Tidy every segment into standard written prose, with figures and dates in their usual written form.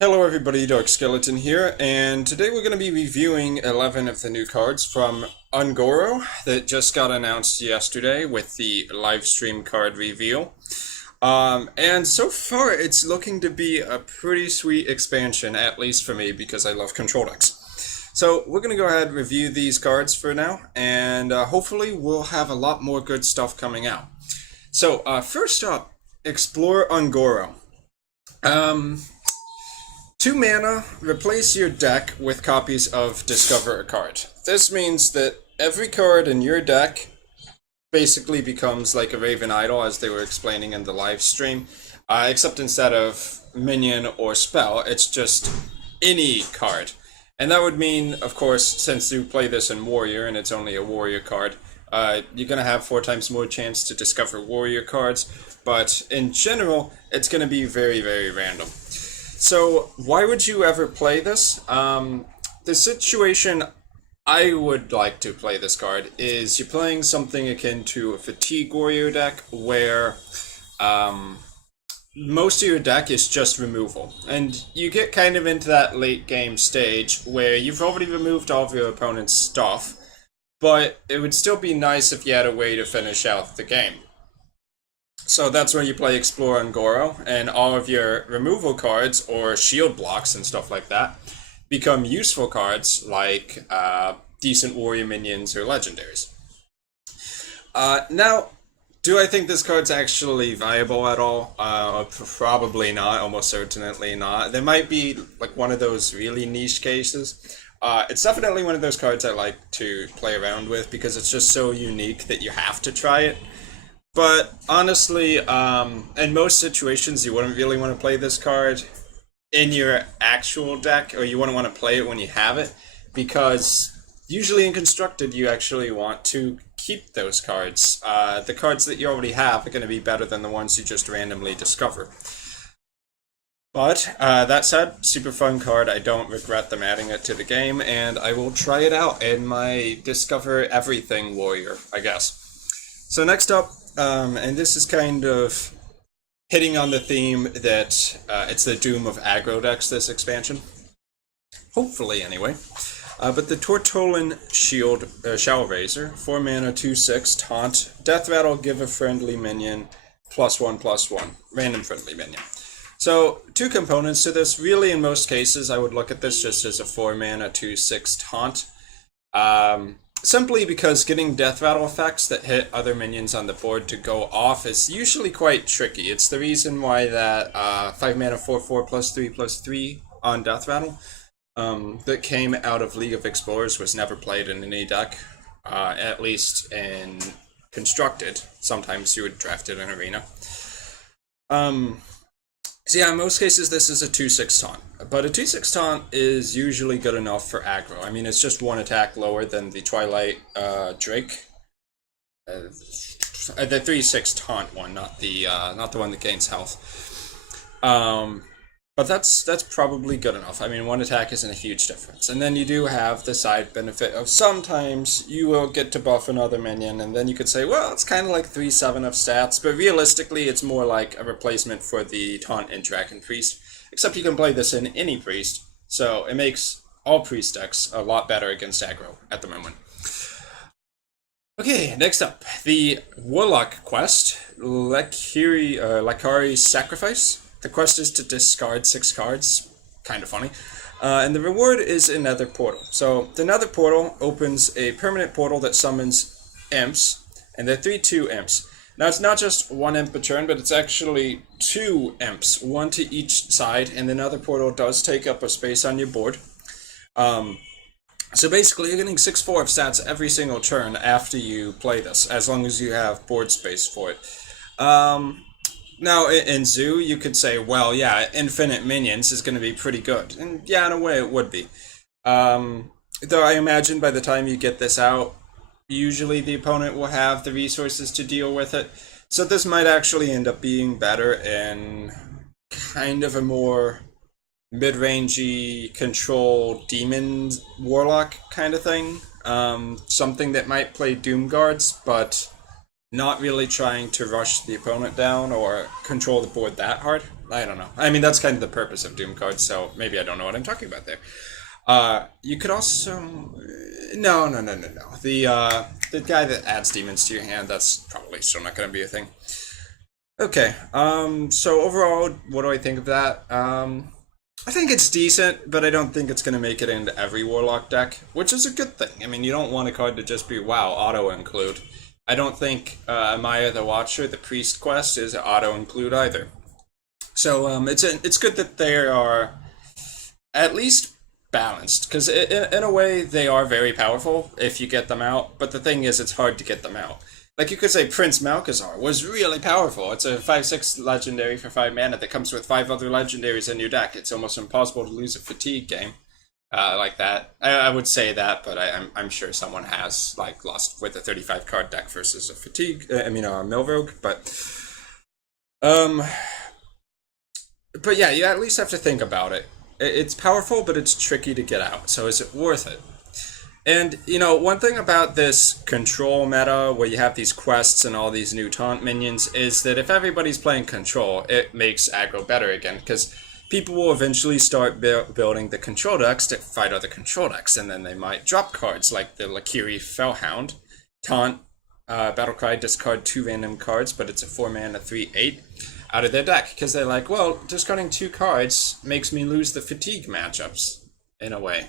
Hello everybody, Dark Skeleton here, and today we're going to be reviewing 11 of the new cards from Ungoro that just got announced yesterday with the live stream card reveal. And so far it's looking to be a pretty sweet expansion, at least for me, because I love control decks. So we're going to go ahead and review these cards for now, and hopefully we'll have a lot more good stuff coming out. So first up, Explore Ungoro. 2 mana, replace your deck with copies of Discover a Card. This means that every card in your deck basically becomes like a Raven Idol, as they were explaining in the live stream, except instead of minion or spell, it's just any card. And that would mean, of course, since you play this in Warrior and it's only a Warrior card, you're going to have 4 times more chance to discover Warrior cards, but in general, it's going to be very, very random. So, why would you ever play this? The situation I would like to play this card is you're playing something akin to a Fatigue Warrior deck where most of your deck is just removal. And you get kind of into that late game stage where you've already removed all of your opponent's stuff, but it would still be nice if you had a way to finish out the game. So that's where you play Explore Ungoro, and all of your removal cards, or shield blocks and stuff like that, become useful cards like decent warrior minions or legendaries. Now, do I think this card's actually viable at all? Probably not, almost certainly not. There might be like one of those really niche cases. It's definitely one of those cards I like to play around with because it's just so unique that you have to try it. But honestly, in most situations, you wouldn't really want to play this card in your actual deck, or you wouldn't want to play it when you have it, because usually in Constructed, you actually want to keep those cards. The cards that you already have are going to be better than the ones you just randomly discover. But, that said, super fun card. I don't regret them adding it to the game, and I will try it out in my Discover Everything Warrior, I guess. So next up, and this is kind of hitting on the theme that it's the doom of aggro decks, this expansion. Hopefully, anyway. But the Tortollan Shieldraiser, 4 mana, 2/6, taunt, death rattle, give a friendly minion, +1/+1, random friendly minion. So, 2 components to this. Really, in most cases, I would look at this just as a 4 mana, 2/6 taunt. Simply because getting death rattle effects that hit other minions on the board to go off is usually quite tricky. It's the reason why that 5 mana 4/4 +3/3 on death rattle that came out of League of Explorers was never played in any deck, at least in Constructed. Sometimes you would draft it in Arena. So yeah, in most cases this is a 2/6 taunt, but a 2/6 taunt is usually good enough for aggro. I mean, it's just 1 attack lower than the Twilight Drake, the 3/6 taunt one, not the one that gains health. But that's probably good enough. I mean, 1 attack isn't a huge difference. And then you do have the side benefit of sometimes you will get to buff another minion, and then you could say, well, it's kind of like 3/7 of stats, but realistically it's more like a replacement for the taunt in Dragon Priest, except you can play this in any priest, so it makes all priest decks a lot better against aggro at the moment. Okay, next up, the Warlock quest, Lakkari Sacrifice. The quest is to discard 6 cards, kind of funny, and the reward is a Nether portal. So the Nether portal opens a permanent portal that summons imps, and they're 3/2 imps. Now it's not just 1 imp per turn, but it's actually 2 imps, 1 to each side, and the Nether portal does take up a space on your board. So basically you're getting 6/4 of stats every single turn after you play this, as long as you have board space for it. Now, in Zoo, you could say, well, yeah, infinite minions is going to be pretty good. And yeah, in a way, it would be. Though I imagine by the time you get this out, usually the opponent will have the resources to deal with it. So this might actually end up being better in kind of a more mid-rangey control demon warlock kind of thing. Something that might play Doom Guards, but not really trying to rush the opponent down or control the board that hard. I don't know. I mean, that's kind of the purpose of Doom cards, so maybe I don't know what I'm talking about there. You could also... No. The guy that adds demons to your hand, that's probably still not going to be a thing. Okay, so overall, what do I think of that? I think it's decent, but I don't think it's going to make it into every Warlock deck, which is a good thing. I mean, you don't want a card to just be, wow, auto-include. I don't think Maya the Watcher, the Priest quest, is auto-include either. So it's good that they are at least balanced, because in a way they are very powerful if you get them out, but the thing is it's hard to get them out. Like, you could say Prince Malchezaar was really powerful. It's a 5/6 legendary for 5 mana that comes with 5 other legendaries in your deck. It's almost impossible to lose a fatigue game like that. I would say that, but I'm sure someone has, like, lost with a 35 card deck versus a fatigue, Milrogue, but yeah, you at least have to think about it. It's powerful, but it's tricky to get out, so is it worth it? And, one thing about this control meta, where you have these quests and all these new taunt minions, is that if everybody's playing control, it makes aggro better again, because people will eventually start building the control decks to fight other control decks, and then they might drop cards like the Lakkari Felhound, taunt, Battlecry, discard 2 random cards, but it's a 4-mana 3/8 out of their deck, because they're like, well, discarding 2 cards makes me lose the fatigue matchups, in a way.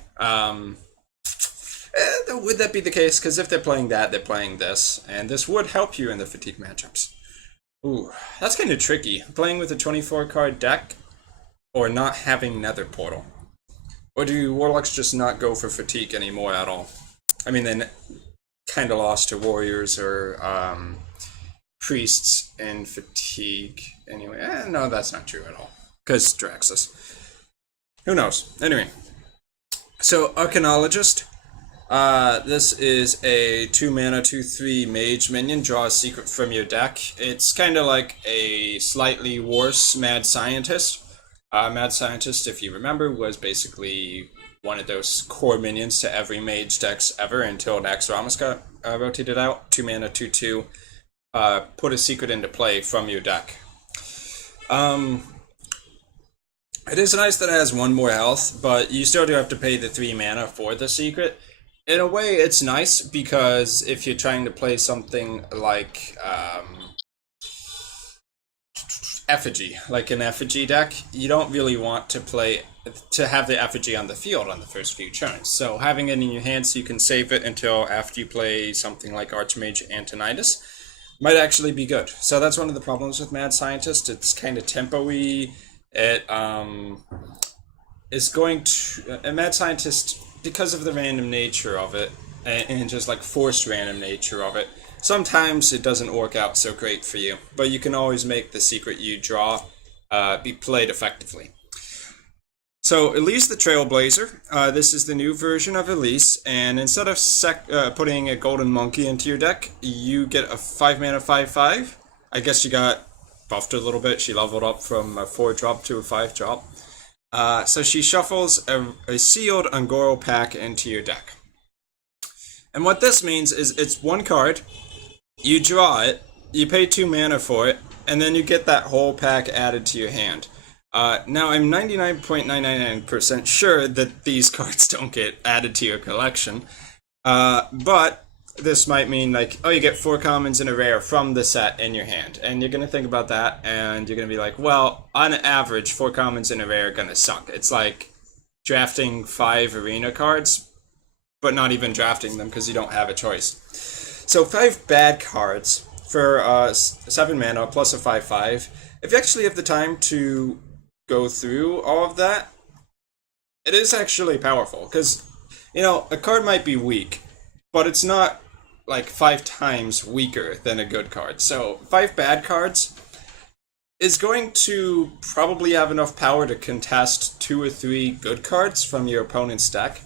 Would that be the case? Because if they're playing that, they're playing this, and this would help you in the fatigue matchups. Ooh, that's kind of tricky. Playing with a 24-card deck, or not having Nether Portal. Or do Warlocks just not go for fatigue anymore at all? I mean, they kind of lost to Warriors or Priests in fatigue anyway. No, that's not true at all. Because Draxus. Who knows? Anyway. So, Arcanologist. This is a 2-mana 2/3 mage minion. Draw a secret from your deck. It's kind of like a slightly worse Mad Scientist. Mad Scientist, if you remember, was basically one of those core minions to every mage decks ever until Naxxramas got rotated out. 2-mana 2/2. Put a secret into play from your deck. It is nice that it has 1 more health, but you still do have to pay the 3 mana for the secret. In a way, it's nice, because if you're trying to play something like Effigy, like an Effigy deck, you don't really want to have the Effigy on the field on the first few turns. So having it in your hand so you can save it until after you play something like Archmage Antonidas might actually be good. So that's one of the problems with Mad Scientist. It's kind of tempo-y. It is going to... A Mad Scientist, because of the random nature of it, and just like forced random nature of it, sometimes it doesn't work out so great for you. But you can always make the secret you draw be played effectively. So, Elise the Trailblazer, this is the new version of Elise, and instead of putting a golden monkey into your deck, you get a 5-mana 5/5. I guess she got buffed a little bit. She leveled up from a 4-drop to a 5-drop. So she shuffles a sealed Ungoro pack into your deck. And what this means is it's 1 card, you draw it, you pay 2 mana for it, and then you get that whole pack added to your hand. Now, I'm 99.999% sure that these cards don't get added to your collection, but this might mean, like, oh, you get 4 commons and a rare from the set in your hand, and you're going to think about that, and you're going to be like, well, on average, 4 commons and a rare are going to suck. It's like drafting 5 arena cards, but not even drafting them because you don't have a choice. So 5 bad cards for 7 mana plus a 5/5. If you actually have the time to go through all of that, it is actually powerful, because, a card might be weak, but it's not like 5 times weaker than a good card. So 5 bad cards is going to probably have enough power to contest 2 or 3 good cards from your opponent's deck.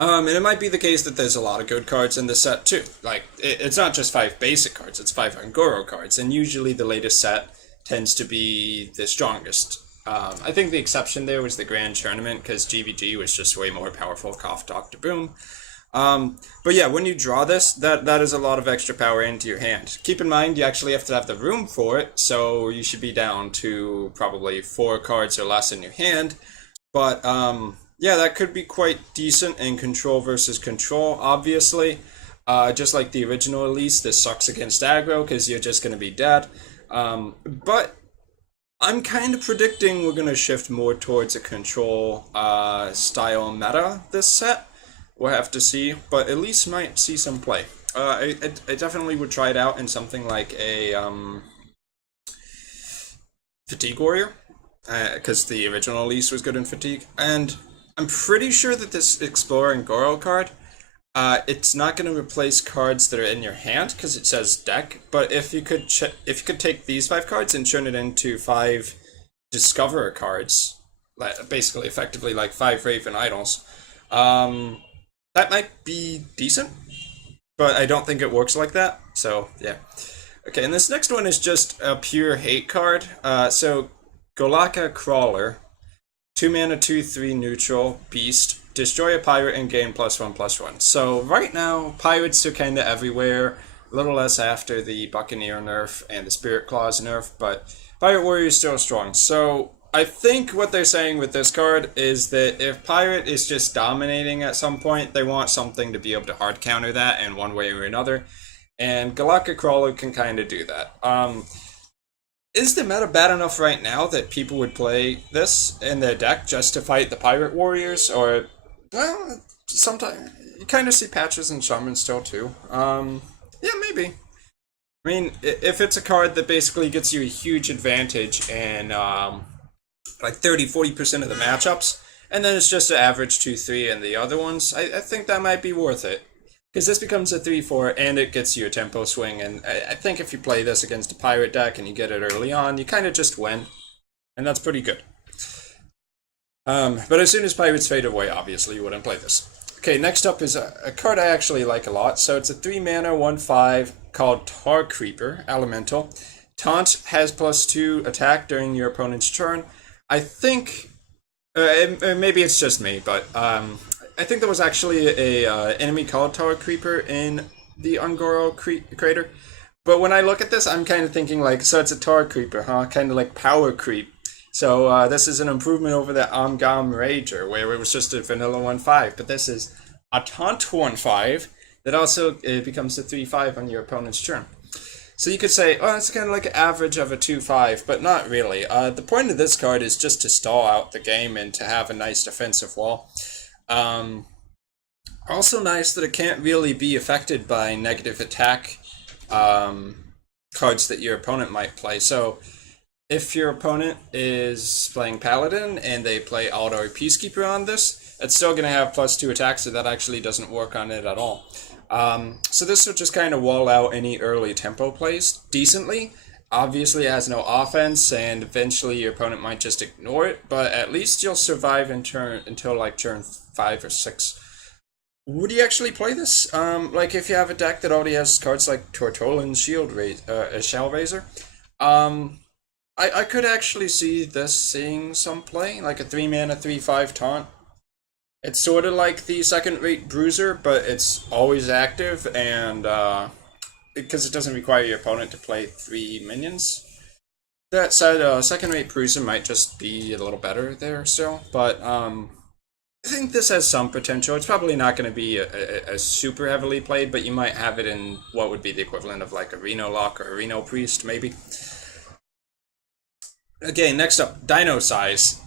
And it might be the case that there's a lot of good cards in the set too. Like, it's not just 5 basic cards, it's 5 Ungoro cards, and usually the latest set tends to be the strongest. I think the exception there was the Grand Tournament, because GVG was just way more powerful, cough, Dr. Boom. But yeah, when you draw this, that is a lot of extra power into your hand. Keep in mind, you actually have to have the room for it, so you should be down to probably 4 cards or less in your hand. But yeah, that could be quite decent in control versus control, obviously. Just like the original Elise, this sucks against aggro because you're just going to be dead. But I'm kind of predicting we're going to shift more towards a control style meta this set. We'll have to see, but Elise might see some play. I definitely would try it out in something like a Fatigue Warrior, because the original Elise was good in Fatigue. And I'm pretty sure that this Explorer Ungoro card, it's not going to replace cards that are in your hand because it says deck. But if you could take these 5 cards and turn it into 5 Discoverer cards, basically effectively like 5 Raven Idols, that might be decent. But I don't think it works like that. So yeah. Okay, and this next one is just a pure hate card. So Golakka Crawler, 2 mana, 2/3 neutral beast. Destroy a pirate and gain +1/+1. So right now, pirates are kind of everywhere. A little less after the Buccaneer nerf and the Spirit Claws nerf, but Pirate Warrior is still strong. So I think what they're saying with this card is that if Pirate is just dominating at some point, they want something to be able to hard counter that in one way or another. And Golakka Crawler can kind of do that. Is the meta bad enough right now that people would play this in their deck just to fight the Pirate Warriors? Or, well, sometimes you kind of see patches and shamans still too. Yeah, maybe. I mean, if it's a card that basically gets you a huge advantage in like 30-40% of the matchups, and then it's just an average 2/3 in the other ones, I think that might be worth it. Because this becomes a 3/4 and it gets you a tempo swing, and I think if you play this against a pirate deck and you get it early on, you kind of just win. And that's pretty good. But as soon as pirates fade away, obviously you wouldn't play this. Okay, next up is a card I actually like a lot. So it's a 3 mana, 1/5 called Tar Creeper, Elemental. Taunt has +2 attack during your opponent's turn. I think, maybe it's just me, but I think there was actually a enemy called Tar Creeper in the Ungoro crater. But when I look at this, I'm kind of thinking like, so it's a Tar Creeper, huh? Kind of like power creep. So this is an improvement over the Amgam Rager, where it was just a vanilla 1/5. But this is a taunt 1/5 that also becomes a 3/5 on your opponent's turn. So you could say, oh, it's kind of like an average of a 2/5, but not really. The point of this card is just to stall out the game and to have a nice defensive wall. Also nice that it can't really be affected by negative attack cards that your opponent might play. So if your opponent is playing Paladin and they play Aldo or Peacekeeper on this, it's still going to have +2 attack, so that actually doesn't work on it at all. So this will just kind of wall out any early tempo plays decently. Obviously it has no offense, and eventually your opponent might just ignore it, but at least you'll survive until like turn 5 or 6. Would you actually play this? Like if you have a deck that already has cards like Tortollan Shieldraiser, I could actually see this seeing some play, like a 3 mana 3/5 taunt. It's sort of like the second-rate Bruiser, but it's always active, and because it doesn't require your opponent to play 3 minions. That said, second-rate Bruiser might just be a little better there still, but I think this has some potential. It's probably not going to be a super heavily played, but you might have it in what would be the equivalent of like a Reno Lock or a Reno Priest, maybe. Okay, next up, Dinosize.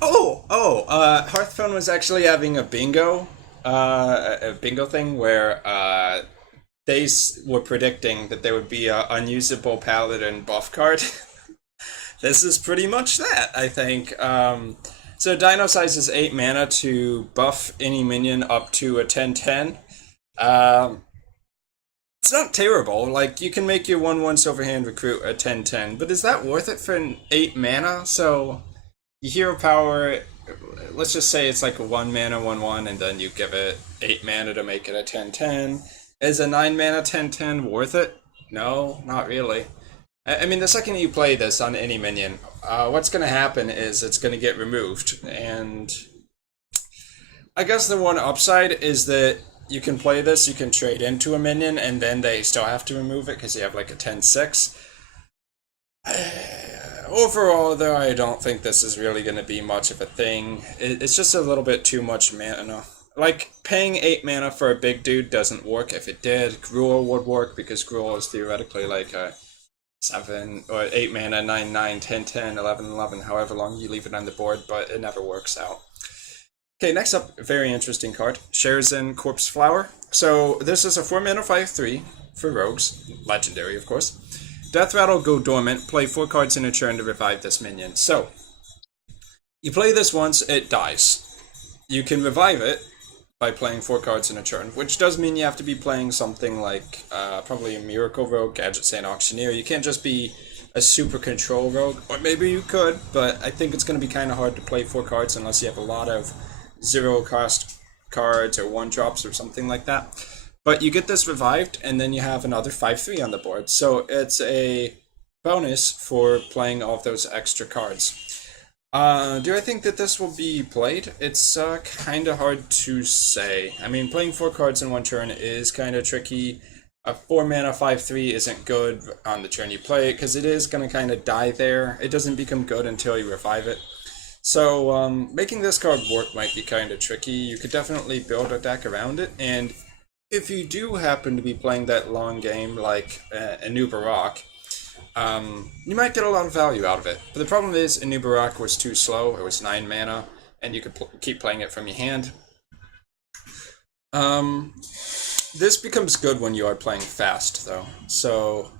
Hearthstone was actually having a bingo thing where they were predicting that there would be an unusable Paladin buff card. This is pretty much that, I think. So Dinosize is 8 mana to buff any minion up to a 10/10. It's not terrible. Like, you can make your 1/1 Silverhand recruit a 10/10, but is that worth it for an 8 mana? So you hero power, let's just say it's like a 1 mana 1/1, and then you give it 8 mana to make it a 10/10. Is a 9 mana 10/10 worth it? No, not really. I mean, the second you play this on any minion, what's going to happen is it's going to get removed. And I guess the one upside is that you can play this, you can trade into a minion, and then they still have to remove it because you have like a 10-6. Overall, though, I don't think this is really going to be much of a thing. It's just a little bit too much mana. Like, paying 8 mana for a big dude doesn't work. If it did, Gruul would work, because Gruul is theoretically like a 7 or 8 mana, 9/9, 10/10, 11/11, however long you leave it on the board, but it never works out. Okay, next up, very interesting card, Sherazin Corpse Flower. So this is a 4 mana 5/3 for rogues, legendary of course. Death Rattle, go dormant, play 4 cards in a turn to revive this minion. So, you play this once, it dies. You can revive it by playing 4 cards in a turn, which does mean you have to be playing something like probably a Miracle Rogue, Gadget Sand Auctioneer. You can't just be a super control rogue, or maybe you could, but I think it's going to be kind of hard to play 4 cards unless you have a lot of 0-cost cards or 1-drops or something like that. But you get this revived, and then you have another 5/3 on the board. So it's a bonus for playing all of those extra cards. Do I think that this will be played? It's kind of hard to say. I mean, playing 4 cards in one turn is kind of tricky. A 4 mana 5/3 isn't good on the turn you play it, because it is going to kind of die there. It doesn't become good until you revive it. So making this card work might be kind of tricky. You could definitely build a deck around it, and if you do happen to be playing that long game like Warlock, you might get a lot of value out of it. But the problem is, Warlock was too slow. It was 9 mana, and you could keep playing it from your hand. This becomes good when you are playing fast, though. So,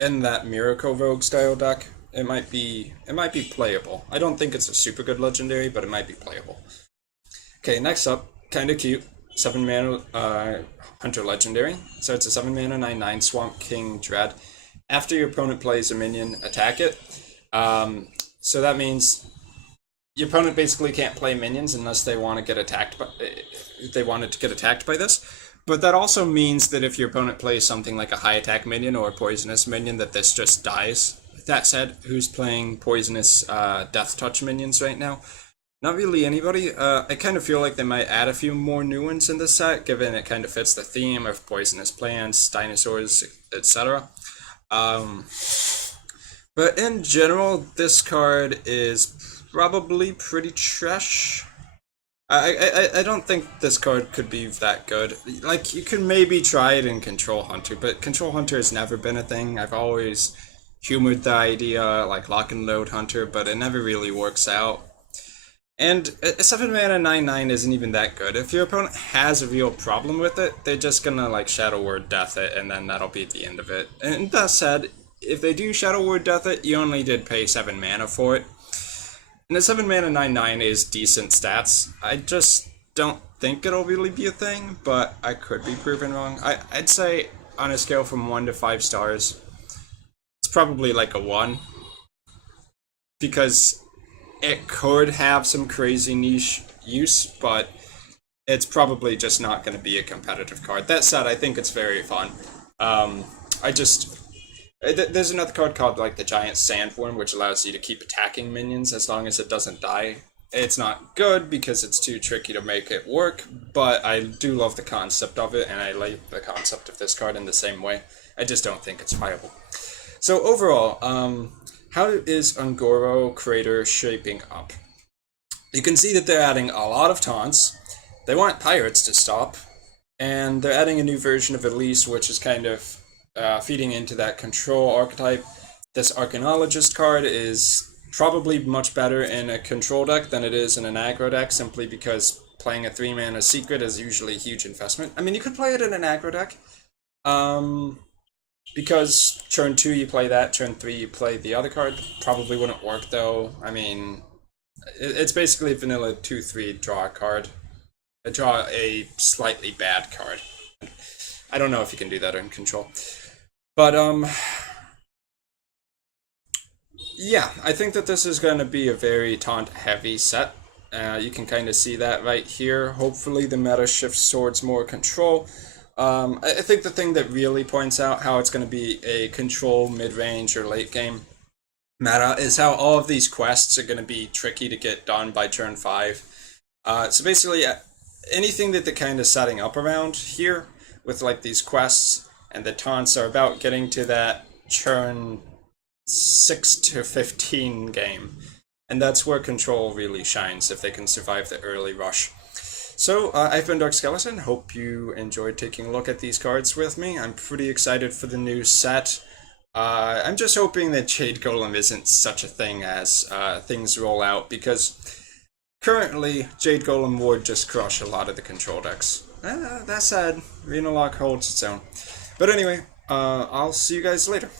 in that Miracle Rogue style deck, it might be playable. I don't think it's a super good legendary, but it might be playable. Okay, next up, kind of cute. 7 mana Hunter Legendary. So it's a 7 mana 9/9 Swamp King Dread. After your opponent plays a minion, attack it. So that means your opponent basically can't play minions unless they want to get attacked by, they wanted to get attacked by this. But that also means that if your opponent plays something like a high attack minion or a poisonous minion, that this just dies. That said, who's playing poisonous death touch minions right now? Not really anybody. I kind of feel like they might add a few more new ones in this set, given it kind of fits the theme of poisonous plants, dinosaurs, etc. But in general, this card is probably pretty trash. I don't think this card could be that good. Like, you could maybe try it in Control Hunter, but Control Hunter has never been a thing. I've always humored the idea, like Lock and Load Hunter, but it never really works out. And a 7 mana 9/9 isn't even that good. If your opponent has a real problem with it, they're just gonna like Shadow Word Death it, and then that'll be the end of it. And that said, if they do Shadow Word Death it, you only did pay 7 mana for it. And the 7 mana 9/9 is decent stats. I just don't think it'll really be a thing, but I could be proven wrong. I'd say on a scale from 1 to 5 stars, it's probably like a 1. Because it could have some crazy niche use, but it's probably just not going to be a competitive card. That said, I think it's very fun. There's another card called like the Giant Sandworm, which allows you to keep attacking minions as long as it doesn't die. It's not good because it's too tricky to make it work, but I do love the concept of it, and I like the concept of this card in the same way. I just don't think it's viable. So overall, how is Ungoro Crater shaping up? You can see that they're adding a lot of taunts. They want pirates to stop, and they're adding a new version of Elise, which is kind of feeding into that control archetype. This Arcanologist card is probably much better in a control deck than it is in an aggro deck, simply because playing a 3 mana secret is usually a huge investment. I mean, you could play it in an aggro deck. Because turn 2 you play that, turn 3 you play the other card. Probably wouldn't work though. I mean, it's basically a vanilla 2/3 draw a card. Draw a slightly bad card. I don't know if you can do that in control. But, yeah, I think that this is going to be a very taunt-heavy set. You can kind of see that right here. Hopefully the meta shifts towards more control. I think the thing that really points out how it's going to be a control mid-range or late-game meta is how all of these quests are going to be tricky to get done by turn 5. So basically, anything that they're kind of setting up around here with like these quests and the taunts are about getting to that turn 6 to 15 game. And that's where Control really shines if they can survive the early rush. So, I've been Dark Skeleton. Hope you enjoyed taking a look at these cards with me. I'm pretty excited for the new set. I'm just hoping that Jade Golem isn't such a thing as things roll out, because currently Jade Golem would just crush a lot of the control decks. That said, Arcanologist holds its own. But anyway, I'll see you guys later.